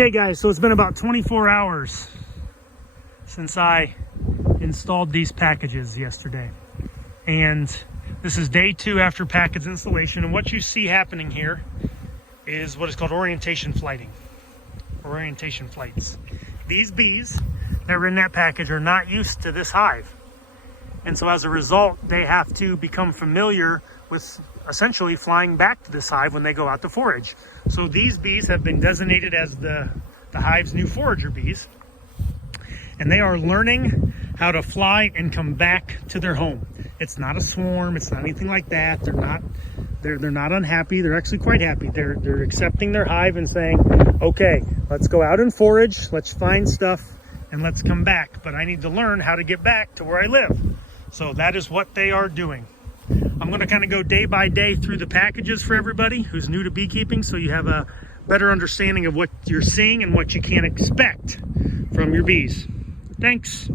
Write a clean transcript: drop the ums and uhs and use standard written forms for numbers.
Okay guys, so it's been about 24 hours since I installed these packages yesterday. And this is day 2 after package installation. And what you see happening here is what is called orientation flighting. Orientation flights. These bees that were in that package are not used to this hive. And so as a result, they have to become familiar with essentially flying back to this hive when they go out to forage. So these bees have been designated as the hive's new forager bees. And they are learning how to fly and come back to their home. It's not a swarm, it's not anything like that. They're not unhappy, they're actually quite happy. They're accepting their hive and saying, okay, let's go out and forage, let's find stuff, and let's come back. But I need to learn how to get back to where I live. So that is what they are doing. I'm going to kind of go day by day through the packages for everybody who's new to beekeeping, so you have a better understanding of what you're seeing and what you can expect from your bees. Thanks.